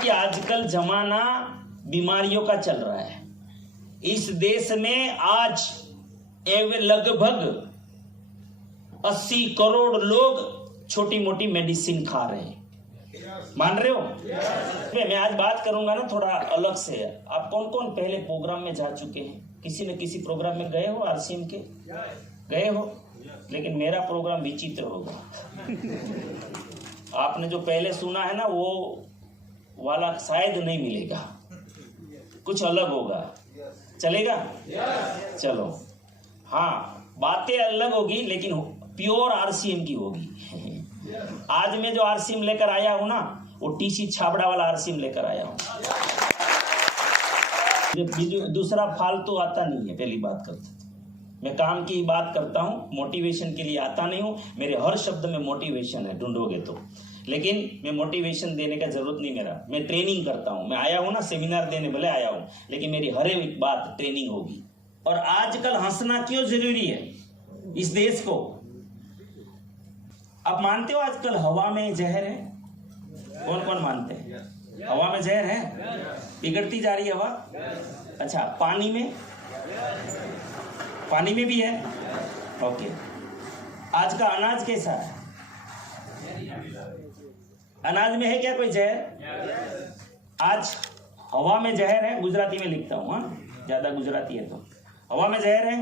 कि आजकल जमाना बीमारियों का चल रहा है। इस देश में आज लगभग 80 करोड़ लोग छोटी मोटी मेडिसिन खा रहे हैं। मान रहे हो? मैं आज बात करूंगा ना थोड़ा अलग से। आप कौन कौन पहले प्रोग्राम में जा चुके हैं? किसी न किसी प्रोग्राम में गए हो? आरसीएम के गए हो? लेकिन मेरा प्रोग्राम विचित्र होगा। आपने जो पहले सुना है ना वो वाला शायद नहीं मिलेगा, कुछ अलग होगा। चलेगा? चलो, हाँ, बातें अलग होगी लेकिन प्योर आरसीएम की होगी। आज मैं जो आरसीएम लेकर आया हूं ना वो टीसी छाबड़ा वाला आरसीएम लेकर आया हूं। दूसरा फालतू आता नहीं है। पहली बात करते मैं काम की बात करता हूं, मोटिवेशन के लिए आता नहीं हूं। मेरे हर शब्द में मोटिवेशन है, ढूंढोगे तो। लेकिन मैं मोटिवेशन देने का जरूरत नहीं मेरा, मैं ट्रेनिंग करता हूं। मैं आया हूं ना सेमिनार देने, भले आया हूं, लेकिन मेरी हर एक बात ट्रेनिंग होगी। और आजकल हंसना क्यों जरूरी है इस देश को? आप मानते हो आजकल हवा में जहर है? कौन कौन मानते हैं हवा में जहर है? बिगड़ती जा रही है हवा। अच्छा, पानी में? पानी में भी है। ओके, आज का अनाज कैसा है? अनाज में है क्या कोई जहर? आज हवा में जहर है। गुजराती में लिखता हूं, हाँ, ज्यादा गुजराती है तो। हवा में जहर है,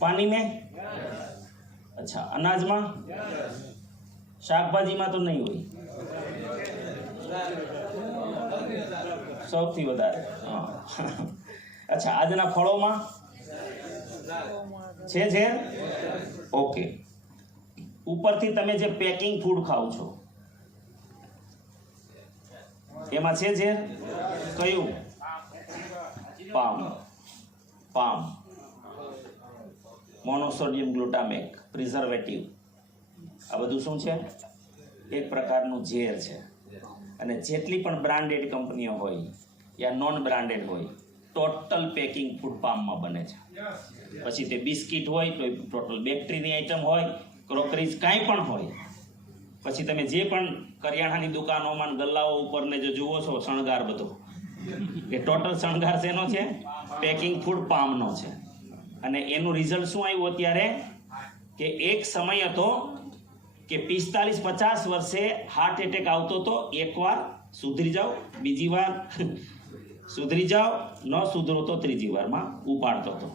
पानी में, अच्छा, अनाज में, शाकभाजी में तो नहीं हुई, સૌથી વધારે। अच्छा, આજના ફળોમાં છે ઝેર? ઓકે, ઉપરથી તમે જે પેકિંગ ફૂડ ખાઓ છો એમાં છે ઝેર? કયું? પામ, મોનોસોડિયમ ગ્લુટામેટ, પ્રિઝર્વેટિવ, આ બધું શું છે? એક પ્રકારનું ઝેર છે। અને જેટલી પણ બ્રાન્ડેડ કંપનીઓ હોય યા નોન બ્રાન્ડેડ હોય, ટોટલ પેકિંગ ફૂડ પામમાં બને છે। પછી તે બિસ્કિટ હોય તો ટોટલ બેકરીની આઈટમ હોય, ક્રોકરીઝ કાંઈ પણ હોય, પછી તમે જે પણ કરિયાણાની દુકાનોમાં ગલ્લાઓ ઉપરને જે જુઓ છો શણગાર બધો, એ ટોટલ શણગાર શેનો છે? પેકિંગ ફૂડ પામનો છે। અને એનું રિઝલ્ટ શું આવ્યું અત્યારે કે એક સમય હતો કે 45-50 વર્ષે હાર્ટ એટેક આવતો હતો। એકવાર સુધરી જાઓ, બીજી વાર સુધરી જાઓ, ન સુધરો તો ત્રીજી વારમાં ઉપાડતો હતો।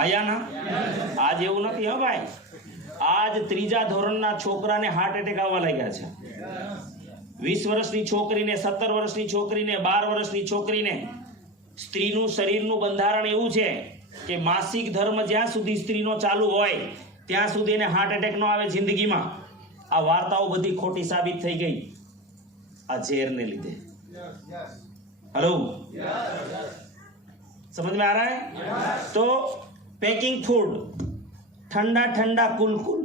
આયા ના? આજ એવું નથી હો ભાઈ। આજ ત્રીજા ધોરણના છોકરાને હાર્ટ એટેક આવવા લાગ્યા છે। 20 વર્ષની છોકરીને, 17 વર્ષની છોકરીને, 12 વર્ષની છોકરીને। સ્ત્રીનું શરીરનું બંધારણ એવું છે કે માસિક ધર્મ જ્યાં સુધી સ્ત્રીનો ચાલુ હોય ત્યાં સુધી એને હાર્ટ એટેક ન આવે જિંદગીમાં। આ વાર્તાઓ બધી ખોટી સાબિત થઈ ગઈ આ ઝેરને લીધે। हेलो, समझ में आ रहा है? तो पैकिंग फूड, ठंडा ठंडा कुलकुल,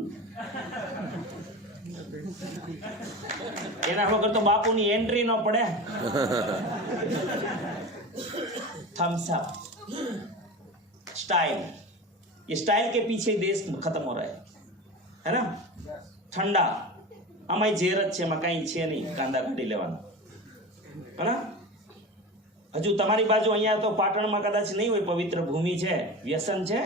एना वगर तो बापू नी एंट्री न पड़े। थम्स अप, स्टाइल, ये स्टाइल के पीछे देश खत्म हो रहा है ना? ठंडा आमाय झेर ज छे, एमां कांई छे नहीं, कांदा काढी लेवाना, है ना? हजू तमारी बाजू अहींया तो पाटणमां कदाच नहीं होय, पवित्र भूमि छे, व्यसन छे,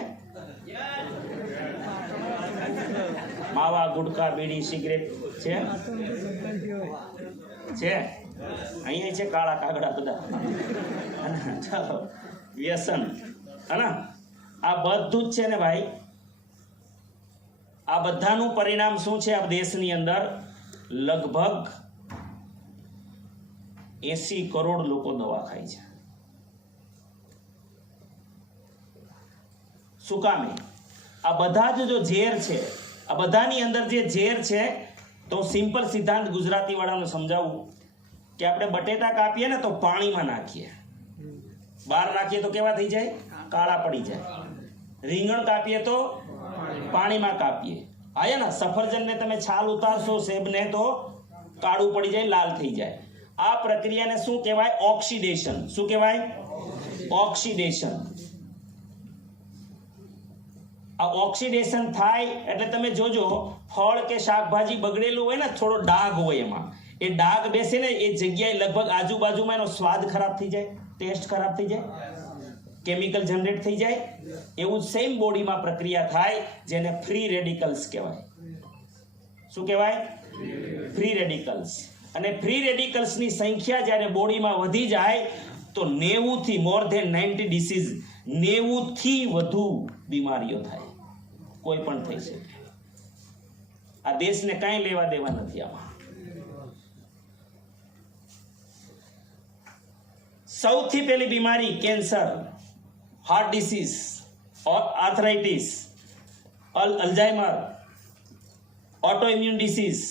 मावा, गुटखा, बीड़ी, सिगरेट छे, अहींया छे काळा कागड़ा बधा। चलो, व्यसन, है ना? आ बधुं ज छे ने भाई। आ बधानुं परिणाम शुं छे? आ देशनी अंदर लगभग 80 करोड़ लोको दवा खाय छे। શું કામે? આ બધા જો ઝેર છે, આ બધાની અંદર જે ઝેર છે, તો સિમ્પલ સિદ્ધાંત ગુજરાતી વાળાને સમજાવું કે આપણે બટેટા કાપીએ ને તો પાણીમાં નાખીએ, બહાર નાખીએ તો કેવા થઈ જાય? કાળા પડી જાય। રીંગણ કાપીએ તો પાણીમાં કાપીએ, આયા ના? સફરજનને તમે છાલ ઉતારશો સેબને તો કાળું પડી જાય, લાલ થઈ જાય। આ પ્રક્રિયાને શું કહેવાય? ઓક્સિડેશન। શું કહેવાય? ઓક્સિડેશન। આ ઓક્સિડેશન થાય એટલે તમે જોજો ફળ કે શાકભાજી બગડેલું હોય ને, થોડો ડાઘ હોય એમાં, એ ડાઘ બેસે ને એ જગ્યાએ લગભગ આજુબાજુમાં એનો સ્વાદ ખરાબ થઈ જાય, ટેસ્ટ ખરાબ થઈ જાય, કેમિકલ જનરેટ થઈ જાય. એવું સેમ બોડીમાં પ્રક્રિયા થાય જેને ફ્રી રેડિકલ્સ કહેવાય. શું કહેવાય? Free radicals. અને ફ્રી રેડિકલ્સની સંખ્યા જ્યારે બોડીમાં વધી જાય તો 90 થી મોર ધેન 90 ડિસીઝ, 90 થી વધુ બીમારીઓ થાય. કોઈ પણ થઈ શકે. આ દેશને કાંઈ લેવા દેવા નથી આમાં. સૌથી પહેલી બીમારી cancer, heart disease, arthritis, Alzheimer, auto immune disease,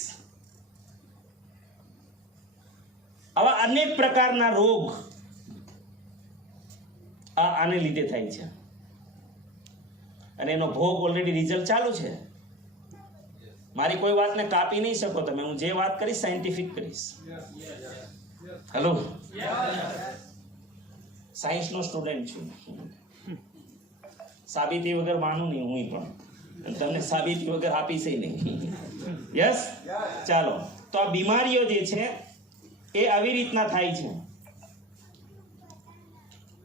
આવા અનેક પ્રકારના રોગ આને લીધે થાય છે. અને એનો ભોગ ઓલરેડી રિઝલ્ટ ચાલુ છે. મારી કોઈ વાતને કાપી નહીં શકો તમે. હું જે વાત કરીશ સાયન્ટિફિક કરીશ. હેલો, સાયન્સનો સ્ટુડન્ટ છું. સાબિતી વગર માનું નહીં હું પણ, અને તમને સાબિતી વગર આપીશ નહીં. યસ, ચાલો. તો આ બીમારીઓ જે છે એ આવી રીતના થાય છે.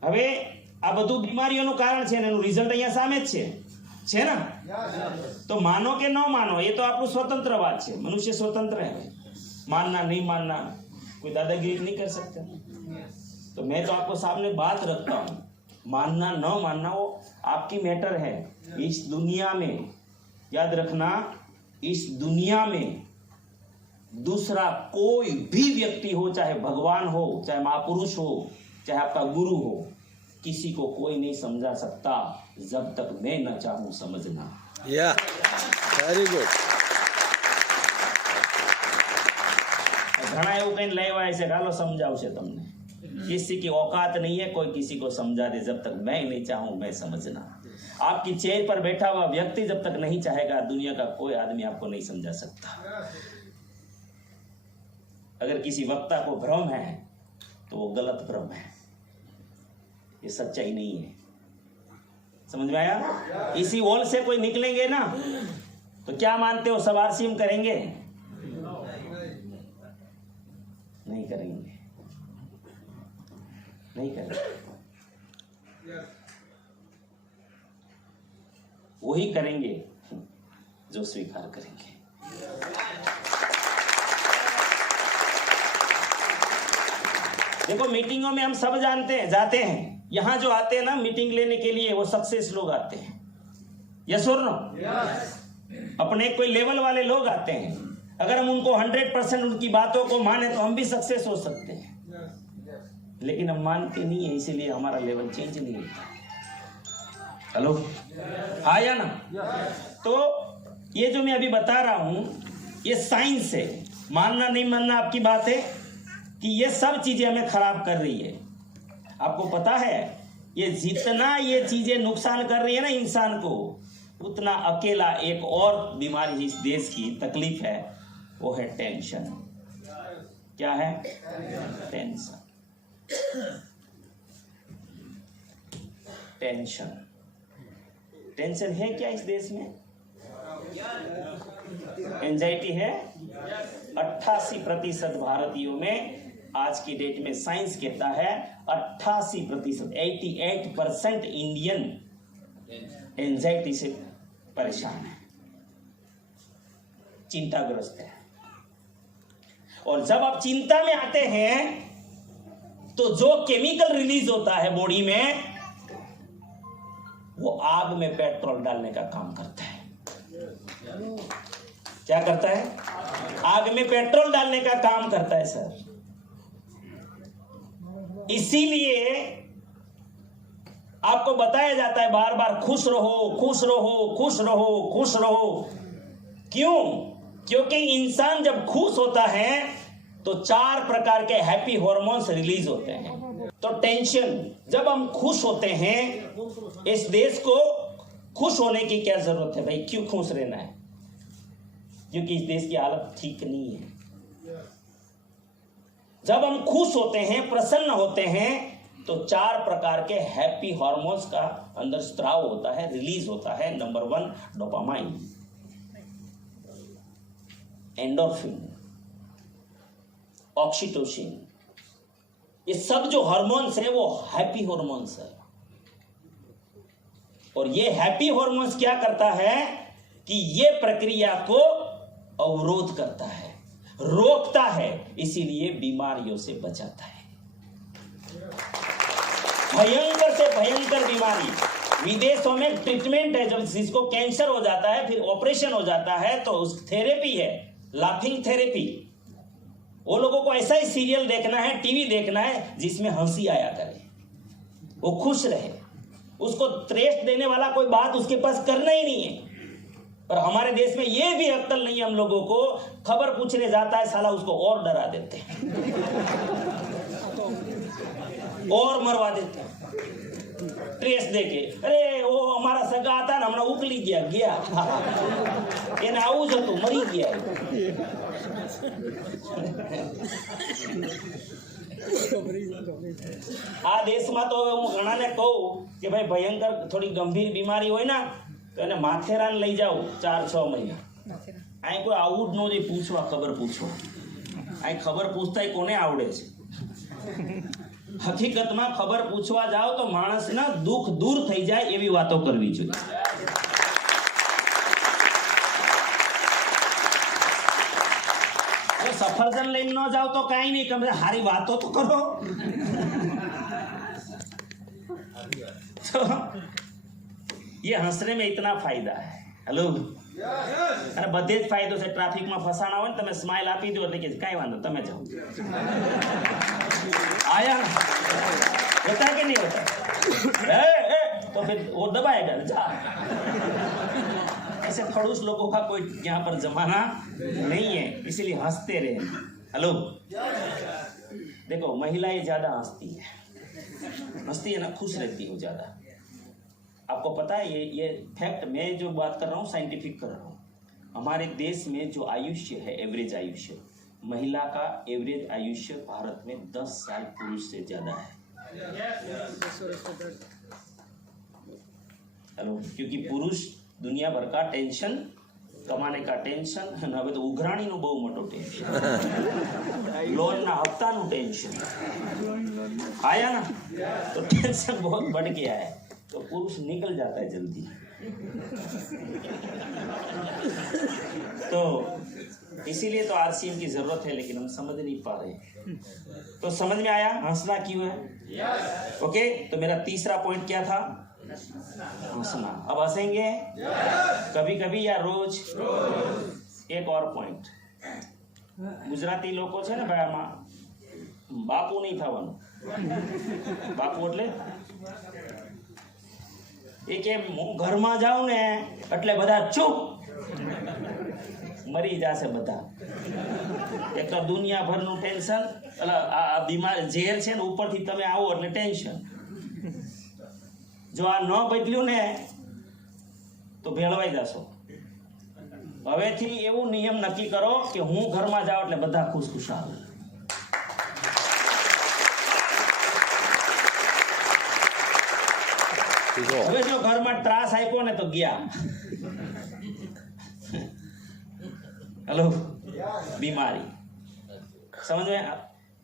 હવે આ બધું બીમારીઓનું કારણ છે અને એનું રિઝલ્ટ અહીંયા સામે જ છે ને? તો માનો કે ન માનો એ તો આપણું સ્વતંત્ર વાત છે. મનુષ્ય स्वतंत्र है, मानना नहीं मानना, कोई दादागिरी नहीं कर सकते. तो मैं तो आपको सामने बात रखता हूँ, मानना न मानना वो आपकी मैटर है. इस दुनिया में याद रखना, इस दुनिया में दूसरा कोई भी व्यक्ति हो, चाहे भगवान हो, चाहे महापुरुष हो, चाहे आपका गुरु हो, किसी को कोई नहीं समझा सकता जब तक मैं न चाहूं समझना. Yeah, very good. घना એવું કઈ લેવાય છે, ચાલો સમજાવશે તમને. किसी की औकात नहीं है कोई किसी को समझा दे जब तक मैं नहीं चाहूं मैं समझना. आपकी चेयर पर बैठा हुआ व्यक्ति जब तक नहीं चाहेगा, दुनिया का कोई आदमी आपको नहीं समझा सकता. अगर किसी वक्ता को भ्रम है तो वो गलत भ्रम है, ये सच्चाई नहीं है. समझ में आया? इसी वॉल से कोई निकलेंगे ना तो क्या मानते हो, सब आरसीएम करेंगे? नहीं करेंगे, नहीं करेंगे. वही करेंगे जो स्वीकार करेंगे. देखो, मीटिंगों में हम सब जानते हैं, जाते हैं. यहां जो आते हैं ना मीटिंग लेने के लिए, वो सक्सेस लोग आते हैं. यस और नो? अपने कोई लेवल वाले लोग आते हैं. अगर हम उनको 100% उनकी बातों को माने तो हम भी सक्सेस हो सकते हैं. लेकिन हम मानते नहीं है, इसीलिए हमारा लेवल चेंज नहीं होता. हेलो, हाँ या ना? तो ये जो मैं अभी बता रहा हूं ये साइंस है. मानना नहीं मानना आपकी बात है कि ये सब चीजें हमें खराब कर रही है. आपको पता है ये जितना ये चीजें नुकसान कर रही है ना इंसान को, उतना अकेला एक और बीमारी इस देश की तकलीफ है, वो है टेंशन. क्या है? टेंशन. टेंशन. टेंशन है क्या इस देश में? एंजाइटी है. 88% भारतीयों में आज की डेट में साइंस कहता है 88%, 88% इंडियन एंजाइटी से परेशान है, चिंताग्रस्त है. और जब आप चिंता में आते हैं तो जो केमिकल रिलीज होता है बॉडी में, वो आग में पेट्रोल डालने का काम करता है. क्या करता है? आग में पेट्रोल डालने का काम करता है सर. इसीलिए आपको बताया जाता है बार बार, खुश रहो, खुश रहो, खुश रहो, खुश रहो. क्यों? क्योंकि इंसान जब खुश होता है तो 4 प्रकार के हैप्पी हार्मोन्स रिलीज होते हैं. तो टेंशन, जब हम खुश होते हैं, इस देश को खुश होने की क्या जरूरत है भाई? क्यों खुश रहना है? क्योंकि इस देश की हालत ठीक नहीं है. जब हम खुश होते हैं, प्रसन्न होते हैं, तो 4 प्रकार के हैप्पी हार्मोन्स का अंदर स्त्राव होता है, रिलीज होता है. नंबर 1 डोपामाइन, एंडोर्फिन, ऑक्सीटोसिन, ये सब जो हार्मोन्स है वो हैप्पी हार्मोन्स है। और ये हैप्पी हार्मोन्स क्या करता है कि ये प्रक्रिया को अवरोध करता है, रोकता है, इसीलिए बीमारियों से बचाता है। भयंकर से भयंकर बीमारी, विदेशों में ट्रीटमेंट है, जब जिसको कैंसर हो जाता है फिर ऑपरेशन हो जाता है तो उस थेरेपी है, लाफिंग थेरेपी। वो लोगों को ऐसा ही सीरियल देखना है, टीवी देखना है जिसमें हंसी आया करे, वो खुश रहे, उसको स्ट्रेस देने वाला कोई बात उसके पास करना ही नहीं है। पर हमारे देश में ये भी अक्ल नहीं है हम लोगों को, खबर पूछने जाता है साला उसको और डरा देते हैं और मरवा देते हैं ट्रेस देके। अरे वो हमारा सगा आता ना, हमने उकली गया એને આવું જ હતું, મરી ગયા। આ દેશમાં તો હું ઘણાને કહું કે ભાઈ ભયંકર થોડી ગંભીર બીમારી હોય ને તો એને માથેરાન લઈ જાઓ 4-6 મહિના। અહીં કોઈ આવું જ ન જોઈએ પૂછવા, ખબર પૂછવા। અહીં ખબર પૂછતા કોને આવડે છે? હકીકતમાં ખબર પૂછવા જાઓ તો માણસના દુઃખ દૂર થઈ જાય એવી વાતો કરવી જોઈએ। સફરજન લઈને ન જાઓ તો કાંઈ નહીં, તમે સારી વાતો તો કરો। तो ये हंसने में इतना फायदा है। हेलो, अरे બધે જ ફાયદો છે। ટ્રાફિકમાં ફસાણા હોય ને તમે સ્માઇલ આપી દો એટલે કે કાંઈ વાંધો, તમે જાઓ। आया होता है कि नहीं होता? तो फिर वो दबाएगा, जा। ऐसे खड़ूस लोगों का कोई यहाँ पर जमाना नहीं है, इसीलिए हंसते रहे। हेलो, देखो महिलाएं ज्यादा हंसती है ना, खुश रहती हूँ ज्यादा। आपको पता है ये फैक्ट, मैं जो बात कर रहा हूँ साइंटिफिक कर रहा हूँ। हमारे देश में जो आयुष्य है, एवरेज आयुष्य, महिला का एवरेज आयुष्य भारत में 10 साल पुरुष से ज्यादा है। हेलो, क्योंकि पुरुष दुनिया भर का टेंशन, कमाने का टेंशन, હવે તો ઉઘરાણીનું બહુ મોટું ટેન્શન, લોનના હપ્તાનું ટેન્શન आया ना, तो टेंशन बहुत बढ़ गया है, तो पुरुष निकल जाता है जल्दी। तो इसीलिए तो आरसीएम की जरूरत है, लेकिन हम समझ नहीं पा रहे। तो समझ में आया हंसना क्यों है? ओके, तो मेरा तीसरा पॉइंट क्या था? हंसना। अब हंसेंगे कभी कभी या रोज? एक और पॉइंट, गुजराती लोग છે ને ભાઈ, આમાં બાપુ નહીં થવાનું। બાપુ એટલે એ કે હું ઘરમાં જાઉં ને એટલે બધા ચૂપ, મરી જશે બધા। એક તો દુનિયાભરનું ટેન્શન, એટલે આ બીમાર ઝેર છે ને, ઉપરથી તમે આવો એટલે ટેન્શન। જો આ ન બદલ્યું ને તો ભેળવાઈ જશો। હવેથી એવું નિયમ નક્કી કરો કે હું ઘરમાં જાઉં એટલે બધા ખુશખુશાલ। હવે જો ઘરમાં ત્રાસ આપ્યો ને તો ગયા। हेलो, बीमारी समझ में?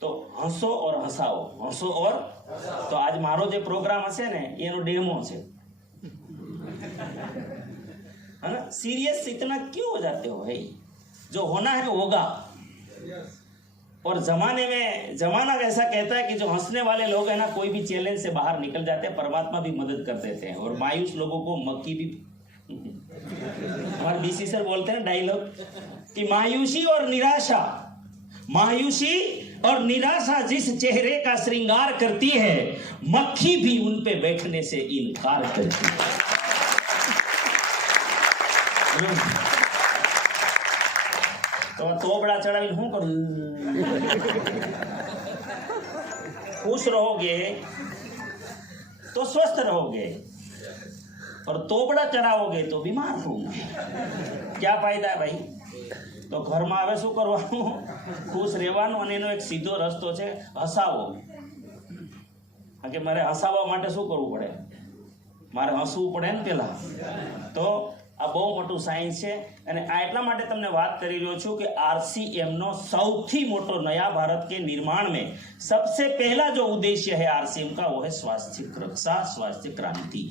तो हंसो और हंसाओ, हंसो और। तो आज मारो जो प्रोग्राम हसे ने एनो डेमो है ना। सीरियस इतना क्यों हो जाते हो भाई? जो होना है होगा। और जमाना ऐसा कहता है कि जो हंसने वाले लोग हैं ना, कोई भी चैलेंज से बाहर निकल जाते हैं, परमात्मा भी मदद कर देते हैं। और मायूस लोगों को मक्की भी हमारे बीसी सर बोलते हैं डायलॉग कि मायूसी और निराशा जिस चेहरे का श्रृंगार करती है, मक्खी भी उन पे बैठने से इनकार करती है। तो तोबड़ा चढ़ावी हूं करूं? खुश रहोगे तो स्वस्थ रहोगे, और तोबड़ा चढ़ाओगे तो बीमार होगे। क्या फायदा है भाई? तो घर में आवे शू करवानुं? खुश રહેવાનું, અને એનો એક સીધો રસ્તો છે હસાવો। કારણ કે મારે હસાવવા માટે શું કરવું પડે? મારે હસવું પડે ને પહેલા। તો આ બહુ મોટું સાયન્સ છે અને આ એટલા માટે તમને વાત કરી રહ્યો છું કે आरसीएम નો સૌથી મોટો नया भारत के निर्माण में सबसे पहला जो उद्देश्य है आरसीएम का वो है स्वास्थ्य रक्षा स्वास्थ्य क्रांति।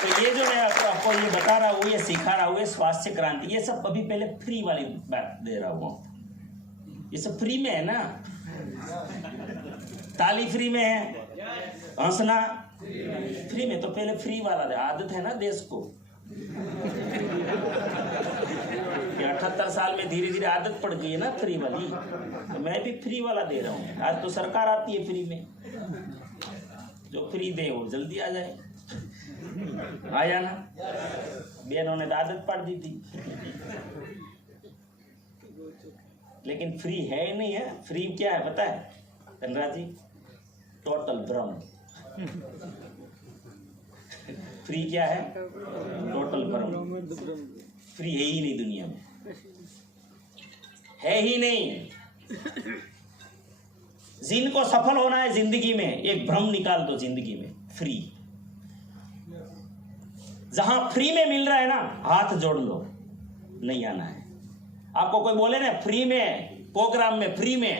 तो ये जो मैं आपको ये बता रहा हूँ ये सिखा रहा हूँ ये स्वास्थ्य क्रांति ये सब अभी पहले फ्री वाली बात दे रहा हूँ ये सब फ्री में है ना ताली फ्री में है हंसना फ्री में तो पहले फ्री वाला दे आदत है ना देश को 78 साल में धीरे धीरे आदत पड़ गई है ना फ्री वाली तो मैं भी फ्री वाला दे रहा हूँ आज तो सरकार आती है फ्री में जो फ्री दे वो जल्दी आ जाए आया ना बहनों ने तो आदत पड़ दी थी लेकिन फ्री है ही नहीं है फ्री क्या है पता है धनराज जी टोटल भ्रम फ्री क्या है टोटल भ्रम फ्री है ही नहीं दुनिया में है ही नहीं जिनको सफल होना है जिंदगी में एक भ्रम निकाल दो जिंदगी में फ्री जहां फ्री में मिल रहा है ना हाथ जोड़ लो नहीं आना है आपको कोई बोले ना फ्री में प्रोग्राम में फ्री में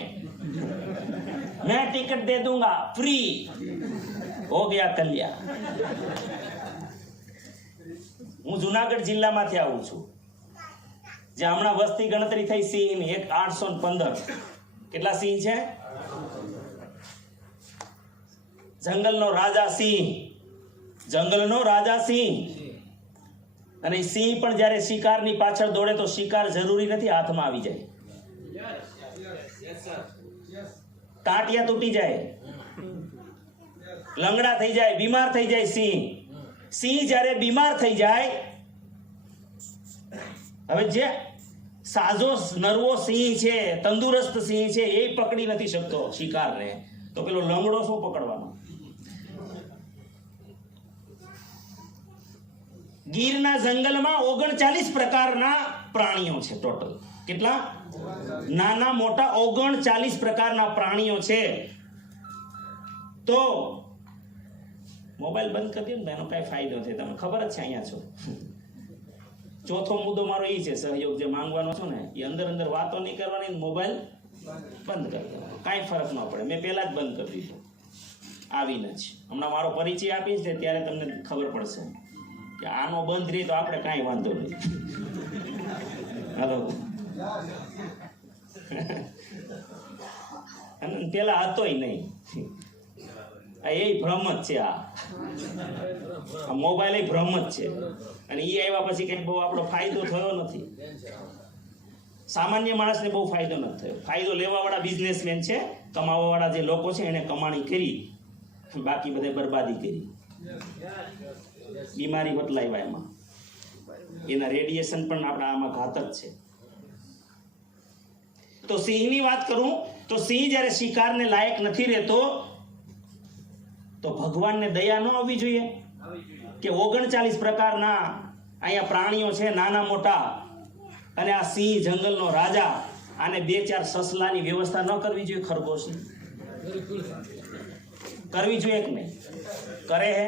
मैं टिकट दे दूंगा फ्री हो गया कल्याण હું જુનાગઢ જિલ્લામાંથી આવું છું જે હમણાં વસ્તી ગણતરી થઈ સિંહની એક 815 કેટલા સિંહ છે જંગલનો રાજા સિંહ અને સિંહ પણ જ્યારે શિકારની પાછળ દોડે તો શિકાર જરૂરી નથી હાથમાં આવી જાય टाटिया तूटी जाए लंगड़ा थई जाए बीमार थई जाए सिंह જ્યારે બીમાર થઈ જાય હવે જે સાજો નરવો સિંહ છે તંદુરસ્ત સિંહ છે એ પકડી નથી શકતો શિકારને તો પેલો લંગડો શું પકડવાનો ગીરના જંગલમાં 39 પ્રકારના પ્રાણીઓ છે ટોટલ કેટલા નાના મોટા 39 પ્રકારના પ્રાણીઓ છે તો મોબાઈલ બંધ કરી દો ને એનો કઈ ફાયદો છે તમને ખબર જ છે અહીંયા છો ચોથો મુદ્દો મારો એ છે સહયોગ જે માંગવાનો છો ને એ અંદર અંદર વાતો નહીં કરવાની મોબાઈલ બંધ કરી દેવાનો કાંઈ ફરક ન પડે મેં પહેલા જ બંધ કરી દીધો આવીને જ હમણાં મારો પરિચય આપીશ ને ત્યારે તમને ખબર પડશે કે આનો બંધ રહી તો આપણે કાંઈ વાંધો નહીં હાલો પેલા હતોય નહીં એ ભ્રમ જ છે આ મોબાઈલ ભ્રમ જ છે અને એ આવ્યા પછી કંઈક બહુ આપણો ફાયદો થયો નથી સામાન્ય માણસને બહુ ફાયદો નથી થયો ફાયદો લેવાવાળા બિઝનેસમેન છે કમાવાવાળા જે લોકો છે એને કમાણી કરી બાકી બધે બરબાદી કરી બીમારી બદલાવ્યા એમાં એના રેડિયેશન પણ આપણા આમાં ઘાતક છે તો સિંહની વાત કરું તો સિંહ જ્યારે શિકારને લાયક નથી રહેતો તો ભગવાનને દયા ન આવવી જોઈએ કે 39 પ્રકારના અહીંયા પ્રાણીઓ છે નાના મોટા અને આ સિંહ જંગલનો રાજા આને 2-4 સસલાની વ્યવસ્થા ન કરવી જોઈએ ખરગોશની करवी જોઈએ कि नहीं करे है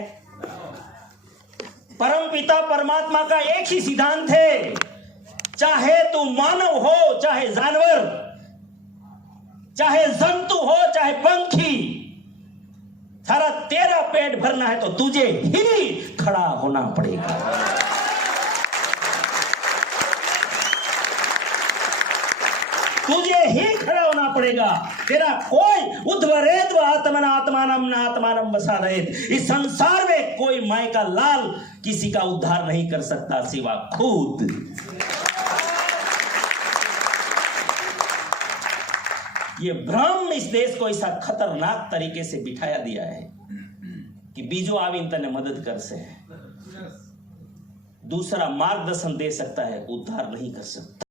परम पिता परमात्मा का एक ही सिद्धांत है चाहे तू मानव हो चाहे जानवर चाहे जंतु हो चाहे पंखी सारा तेरा पेट भरना है तो तुझे ही खड़ा होना पड़ेगा तुझे ही खड़ा होना पड़ेगा तेरा कोई उद्वरेद्व आत्मानम वसादयेत इस संसार में कोई माय का लाल किसी का उद्धार नहीं कर सकता सिवा खुद ये भ्रम इस देश को ऐसा खतरनाक तरीके से बिठाया दिया है कि बीजो आवीन तने मदद कर से दूसरा मार्गदर्शन दे सकता है उद्धार नहीं कर सकता।